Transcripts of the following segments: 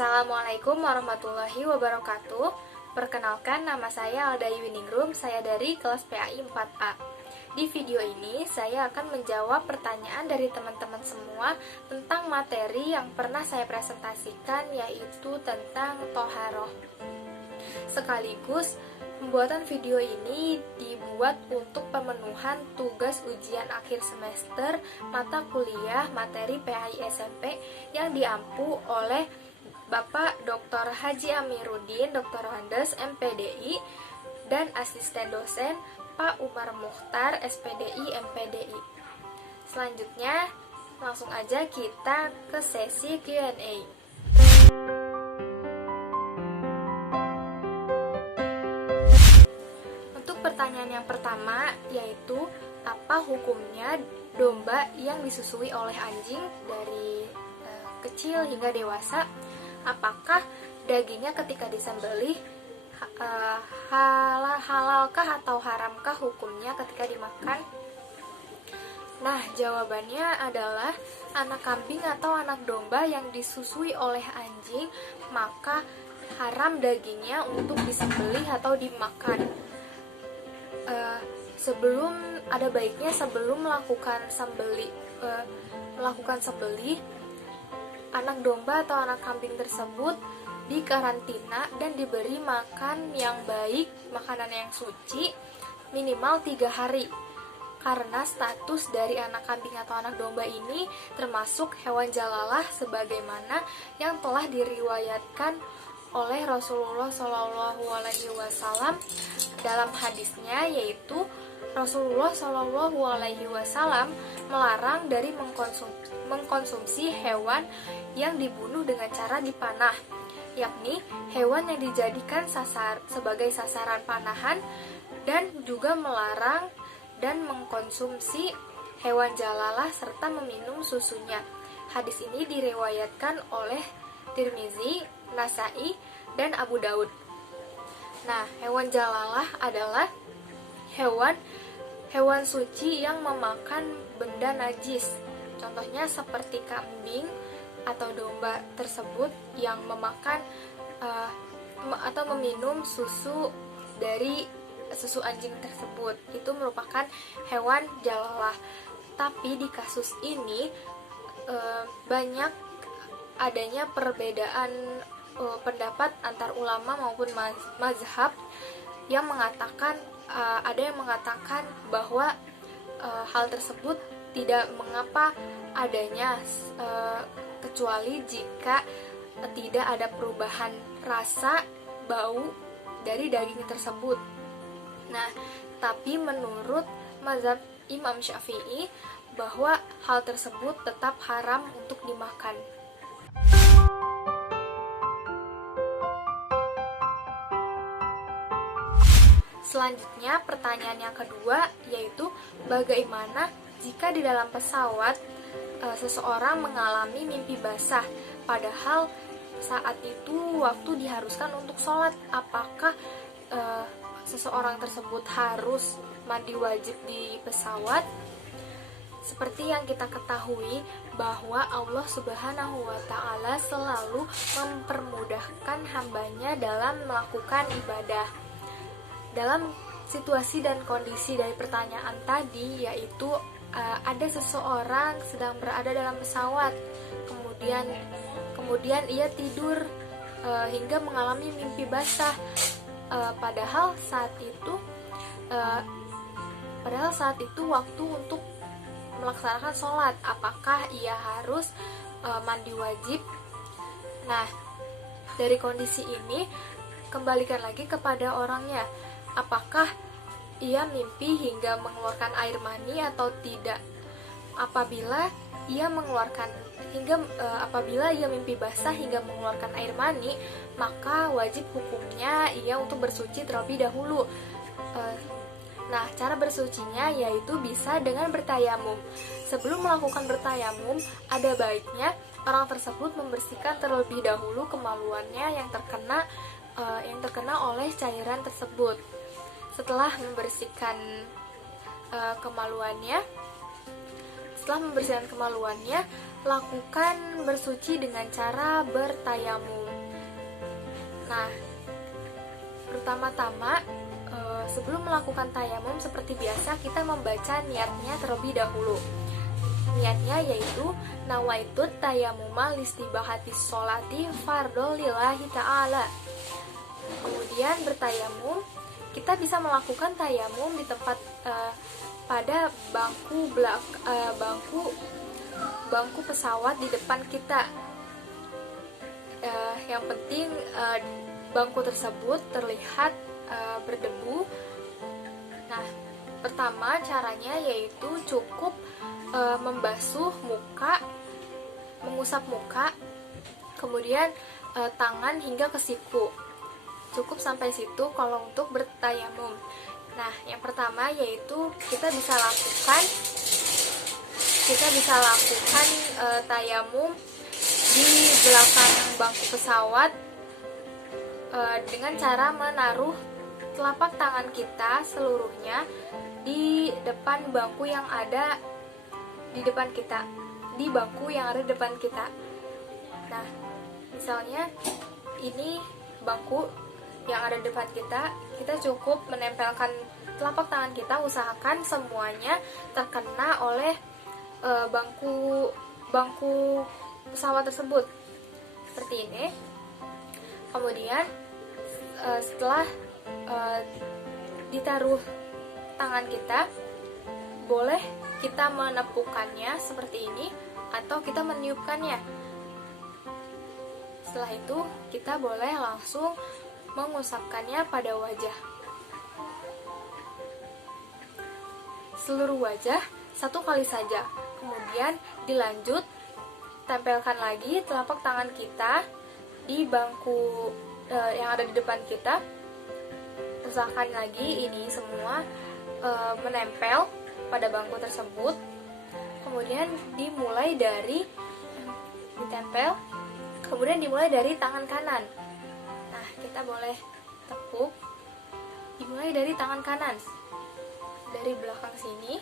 Assalamualaikum warahmatullahi wabarakatuh. Perkenalkan, nama saya Alda Yuwiningrum, saya dari kelas PAI 4A. Di video ini, saya akan menjawab pertanyaan dari teman-teman semua tentang materi yang pernah saya presentasikan, yaitu tentang toharoh. Sekaligus, pembuatan video ini dibuat untuk pemenuhan tugas ujian akhir semester mata kuliah materi PAI SMP yang diampu oleh Bapak Dr. Haji Amiruddin, Dr. Andes, MPDI, dan asisten dosen Pak Umar Mukhtar, SPDI, MPDI. Selanjutnya, langsung aja kita ke sesi Q&A. Untuk pertanyaan yang pertama, yaitu apa hukumnya domba yang disusui oleh anjing dari kecil hingga dewasa? Apakah dagingnya ketika disembelih halalkah atau haramkah hukumnya ketika dimakan? Nah, jawabannya adalah anak kambing atau anak domba yang disusui oleh anjing, maka haram dagingnya untuk disembelih atau dimakan. Sebelum melakukan sembelih, anak domba atau anak kambing tersebut dikarantina dan diberi makan yang baik, makanan yang suci, minimal 3 hari. Karena status dari anak kambing atau anak domba ini termasuk hewan jalalah sebagaimana yang telah diriwayatkan oleh Rasulullah SAW dalam hadisnya, yaitu Rasulullah SAW melarang dari mengkonsumsi hewan yang dibunuh dengan cara dipanah, yakni hewan yang dijadikan sebagai sasaran panahan, dan juga melarang dan mengkonsumsi hewan jalalah serta meminum susunya. Hadis ini diriwayatkan oleh Tirmizi, Nasai, dan Abu Daud. Nah, hewan jalalah adalah hewan suci yang memakan benda najis. Contohnya seperti kambing atau domba tersebut yang memakan atau meminum susu dari susu anjing tersebut. Itu merupakan hewan jalalah. Tapi di kasus ini banyak adanya perbedaan pendapat antar ulama maupun mazhab yang mengatakan ada yang mengatakan bahwa hal tersebut tidak mengapa adanya kecuali jika tidak ada perubahan rasa bau dari daging tersebut. Nah, tapi menurut mazhab Imam Syafi'i bahwa hal tersebut tetap haram untuk dimakan. Selanjutnya, pertanyaan yang kedua, yaitu bagaimana jika di dalam pesawat seseorang mengalami mimpi basah, padahal saat itu waktu diharuskan untuk sholat? Apakah seseorang tersebut harus mandi wajib di pesawat? Seperti yang kita ketahui bahwa Allah Subhanahu wa Ta'ala selalu mempermudahkan hambanya dalam melakukan ibadah. Dalam situasi dan kondisi dari pertanyaan tadi, yaitu ada seseorang sedang berada dalam pesawat, kemudian ia tidur hingga mengalami mimpi basah, padahal saat itu waktu untuk melaksanakan sholat. Apakah ia harus mandi wajib? Nah, dari kondisi ini kembalikan lagi kepada orangnya. Apakah ia mimpi hingga mengeluarkan air mani atau tidak? Apabila ia mimpi basah hingga mengeluarkan air mani, maka wajib hukumnya ia untuk bersuci terlebih dahulu. Nah, cara bersucinya yaitu bisa dengan bertayamum. Sebelum melakukan bertayamum, ada baiknya orang tersebut membersihkan terlebih dahulu kemaluannya yang terkena oleh cairan tersebut. Setelah membersihkan kemaluannya, lakukan bersuci dengan cara bertayamum. Nah, pertama-tama sebelum melakukan tayamum seperti biasa kita membaca niatnya terlebih dahulu. Niatnya yaitu nawaitut tayamuma listibahati sholati fardhu lillahi ta'ala. Kemudian bertayamum, kita bisa melakukan tayamum di tempat pada bangku pesawat di depan kita. Yang penting bangku tersebut terlihat berdebu. Nah, pertama caranya yaitu cukup membasuh muka, mengusap muka, kemudian tangan hingga ke siku. Cukup sampai situ kalau untuk bertayamum. Nah, yang pertama yaitu kita bisa lakukan tayamum di belakang bangku pesawat dengan cara menaruh telapak tangan kita seluruhnya di depan bangku yang ada di depan kita, di bangku yang ada di depan kita. Nah, misalnya ini bangku yang ada di depan kita, kita cukup menempelkan telapak tangan kita, usahakan semuanya terkena oleh bangku pesawat tersebut, seperti ini. Kemudian setelah ditaruh tangan kita, boleh kita menepukkannya seperti ini atau kita meniupkannya. Setelah itu kita boleh langsung mengusapkannya pada wajah, seluruh wajah satu kali saja. Kemudian dilanjut tempelkan lagi telapak tangan kita di bangku yang ada di depan kita. Usahakan lagi ini semua menempel pada bangku tersebut. Kemudian dimulai dari tangan kanan. Nah, kita boleh tepuk, dimulai dari tangan kanan, dari belakang sini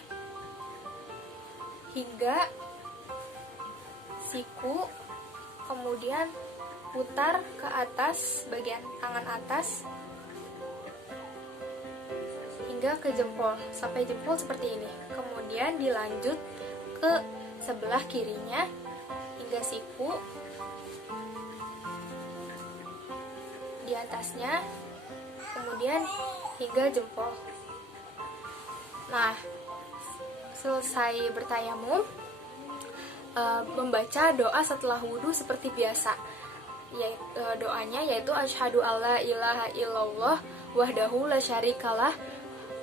hingga siku, kemudian putar ke atas bagian tangan atas hingga ke jempol, sampai jempol seperti ini. Kemudian dilanjut ke sebelah kirinya hingga siku, di atasnya, kemudian hingga jempol. Nah, selesai bertayamum, membaca doa setelah wudhu seperti biasa. Doanya yaitu asyhadu alla ilaha illallah wahdahu la syarikalah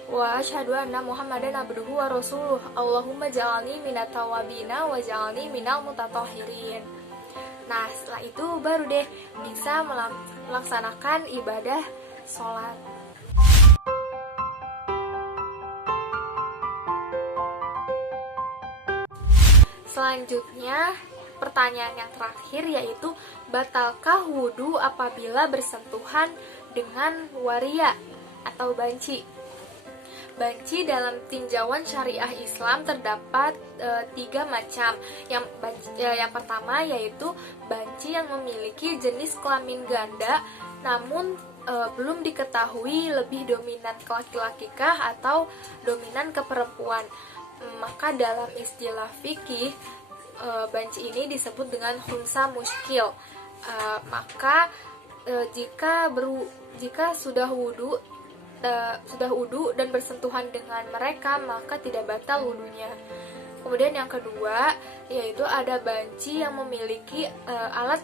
wa asyhadu anna muhammadan abduhu wa rasuluh. Allahumma ja'alni minat tawabina wa ja'alni minal mutatahhirin. Nah, setelah itu baru deh bisa melaksanakan ibadah sholat. Selanjutnya, pertanyaan yang terakhir yaitu batalkah wudhu apabila bersentuhan dengan waria atau banci? Banci dalam tinjauan syariah Islam terdapat 3 macam. Yang pertama yaitu banci yang memiliki jenis kelamin ganda, namun belum diketahui lebih dominan ke laki-laki kah atau dominan ke perempuan. Maka dalam istilah fikih, banci ini disebut dengan khunsa muskil. Jika sudah wudhu dan bersentuhan dengan mereka, maka tidak batal wudhunya. Kemudian yang kedua yaitu ada banci yang memiliki alat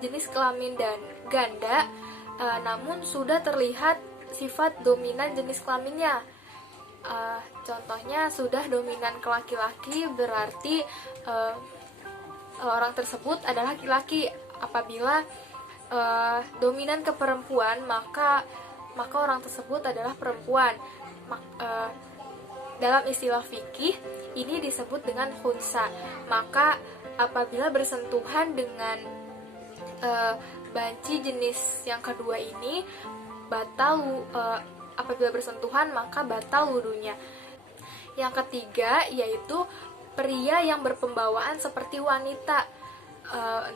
jenis kelamin dan ganda, namun sudah terlihat sifat dominan jenis kelaminnya. Contohnya sudah dominan ke laki-laki, berarti orang tersebut adalah laki-laki. Apabila dominan ke perempuan, maka orang tersebut adalah perempuan. Dalam istilah fikih ini disebut dengan khunsa. Maka apabila bersentuhan dengan banci jenis yang kedua ini, apabila bersentuhan maka batal wudhunya. Yang ketiga yaitu pria yang berpembawaan seperti wanita,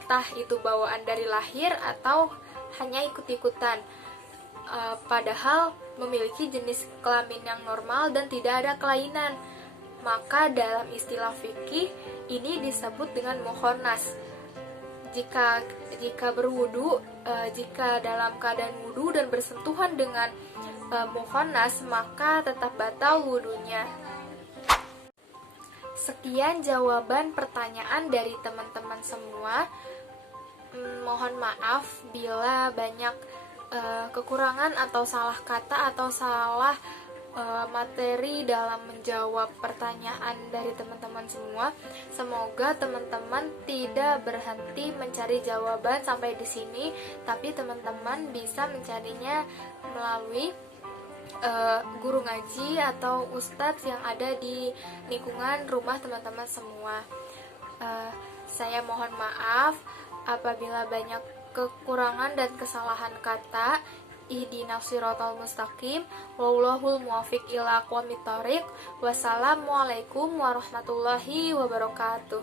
entah itu bawaan dari lahir atau hanya ikut-ikutan, padahal memiliki jenis kelamin yang normal dan tidak ada kelainan. Maka dalam istilah fikih ini disebut dengan mukhonnas. Jika berwudu, jika dalam keadaan wudu dan bersentuhan dengan mukhonnas, maka tetap batal wudunya. Sekian jawaban pertanyaan dari teman-teman semua. Mohon maaf bila banyak kekurangan atau salah kata atau salah materi dalam menjawab pertanyaan dari teman-teman semua. Semoga teman-teman tidak berhenti mencari jawaban sampai di sini, tapi teman-teman bisa mencarinya melalui guru ngaji atau ustadz yang ada di lingkungan rumah teman-teman semua. Saya mohon maaf apabila banyak kekurangan dan kesalahan kata. Ihdinas siratal mustaqim, wallahul muwaffiq ila aqwamit thoriq. Wassalamualaikum warahmatullahi wabarakatuh.